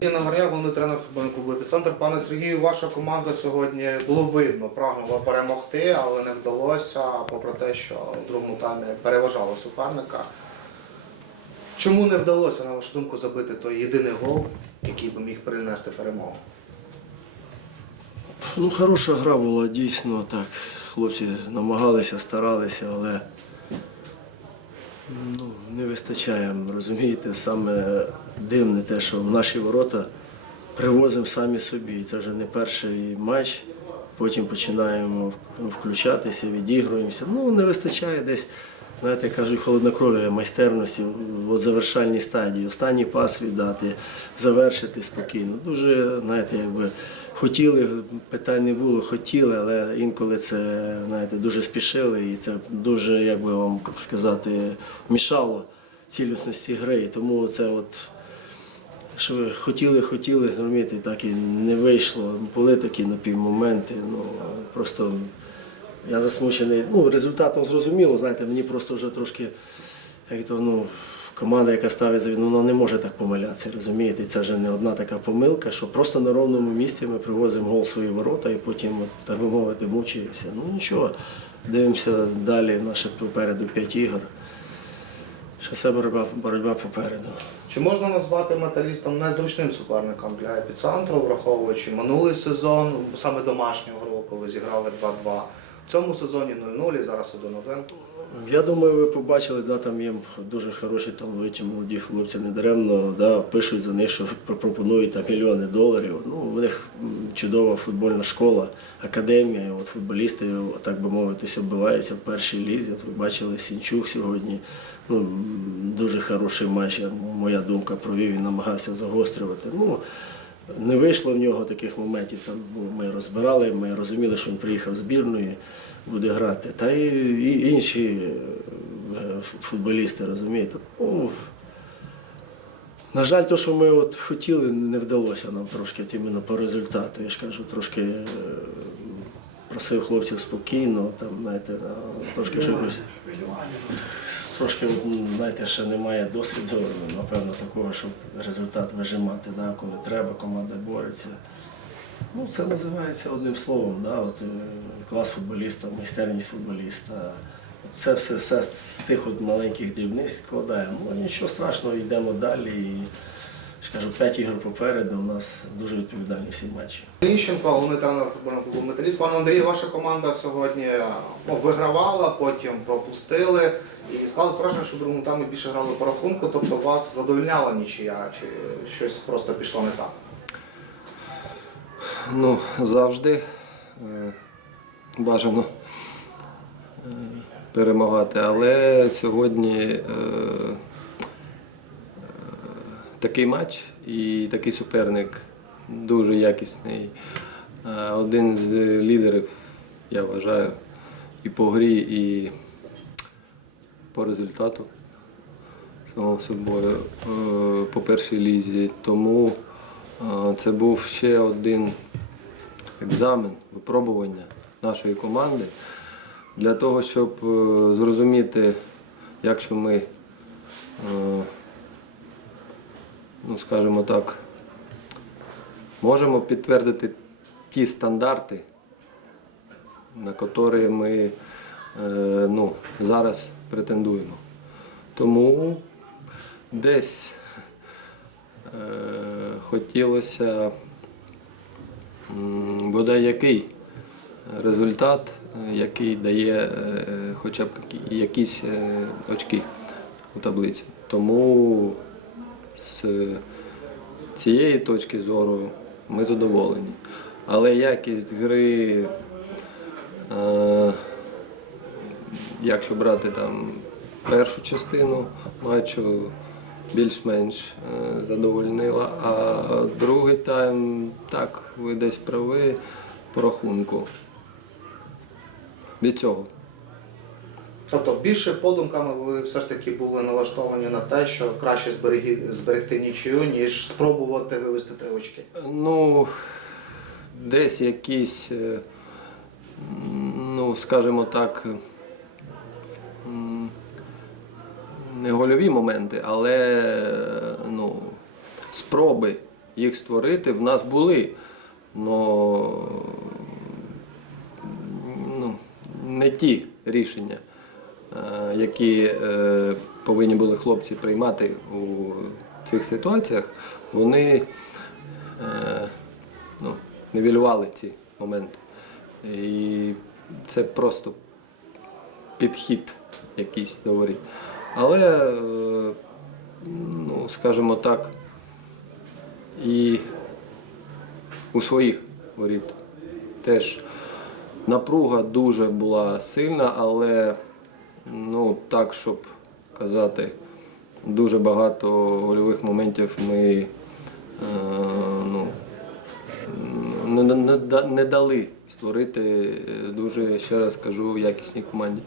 Інна Марія, головний тренер футбольного клубу «Епіцентр». Пане Сергію, ваша команда сьогодні було видно, прагнула перемогти, але не вдалося, попри те, що в другому таймі переважали суперника. Чому не вдалося, на вашу думку, забити той єдиний гол, який би міг принести перемогу? Ну, хороша гра була, дійсно так. Хлопці намагалися, старалися, але ну, не вистачає, розумієте, саме дивне те, що в наші ворота привозимо самі собі. Це вже не перший матч. Потім починаємо включатися, відігруємося. Ну, не вистачає десь, знаєте, кажуть, холоднокров'я, майстерності в завершальній стадії. Останній пас віддати, завершити спокійно. Дуже, знаєте, якби хотіли, питань не було, хотіли, але інколи це, знаєте, дуже спішили і це дуже, як би вам сказати, мішало цілісності гри. І тому це от що ви хотіли, хотіли зробити, так і не вийшло. Були такі напівмоменти. Ну, просто я засмучений. Ну, результатом зрозуміло, знаєте, мені просто вже трошки, як то, ну, команда, яка ставить за ну, вона не може так помилятися, розумієте? Це вже не одна така помилка, що просто на ровному місці ми привозимо гол в свої ворота і потім, от, так би мовити, мучаємося. Ну нічого, дивимося далі, наше попереду п'ять ігор. Ще все боротьба, боротьба попереду. Чи можна назвати металістом незручним суперником для епіцентру, враховуючи минулий сезон, саме домашню гру, коли зіграли 2-2. В цьому сезоні 0-0 і зараз 1-1. Я думаю, ви побачили, да, там є дуже хороші талановиті молоді хлопці, недаремно да, пишуть за них, що пропонують там, мільйони доларів. Ну, в них чудова футбольна школа, академія. От футболісти, так би мовити, оббиваються в першій лізі. От ви бачили Сінчук сьогодні. Ну, дуже хороший матч, моя думка провів, він намагався загострювати. Ну, не вийшло в нього таких моментів. Там, бо ми розбирали, ми розуміли, що він приїхав з збірної, буде грати. Та і інші е, футболісти, розумієте. Ну, на жаль, то, що ми от хотіли, не вдалося нам трошки от іменно по результату. Я ж кажу, трошки е, просив хлопців спокійно, там, знаєте, трошки ще якось. Трошки, знаєте, ще немає досвіду, напевно, такого, щоб результат вижимати, да, коли треба, команда бореться. Ну, це називається одним словом, да, от, е, клас футболіста, майстерність футболіста. Це все, все з цих от маленьких дрібниць складаємо. Ну, нічого страшного, йдемо далі. І, ж кажу, п'ять ігор попереду, у нас дуже відповідальні всі матчі. Іщенко, головний тренер футбольного клубу Металіст. Пане Андрій, ваша команда сьогодні ну, вигравала, потім пропустили. І склалося враження, що в другому таймі більше грали по рахунку, тобто вас задовольняла нічия, чи щось просто пішло не так? Ну, завжди е, бажано е, перемагати, але сьогодні е, такий матч і такий суперник дуже якісний. Е, Один з лідерів, я вважаю, і по грі, і по результату. Само собою е, по першій лізі. Тому е, це був ще один екзамен, випробування нашої команди для того, щоб зрозуміти, якщо ми, ну скажімо так, можемо підтвердити ті стандарти, на які ми е, ну, зараз претендуємо. Тому десь е, хотілося бодай який результат, який дає е, хоча б якісь очки у таблиці. Тому з цієї точки зору ми задоволені. Але якість гри, е, якщо брати там першу частину матчу, більш-менш е, задовольнила, а другий тайм, так, ви десь прави по рахунку. Від цього. Тобто більше подумками ви все ж таки були налаштовані на те, що краще зберегі- зберегти нічию, ніж спробувати вивести очки. Ну, десь якісь, е, ну, скажімо так, не гольові моменти, але ну, спроби їх створити, в нас були. Но ну, не ті рішення, які е, повинні були хлопці приймати у цих ситуаціях, вони е, ну, нівелювали ці моменти. І це просто підхід якийсь до воріт. Але, е, ну, скажімо так, і у своїх воріт теж напруга дуже була сильна, але так, щоб казати, дуже багато гольових моментів ми е, ну, не, не, не дали створити е, дуже, ще раз кажу, якісній команді.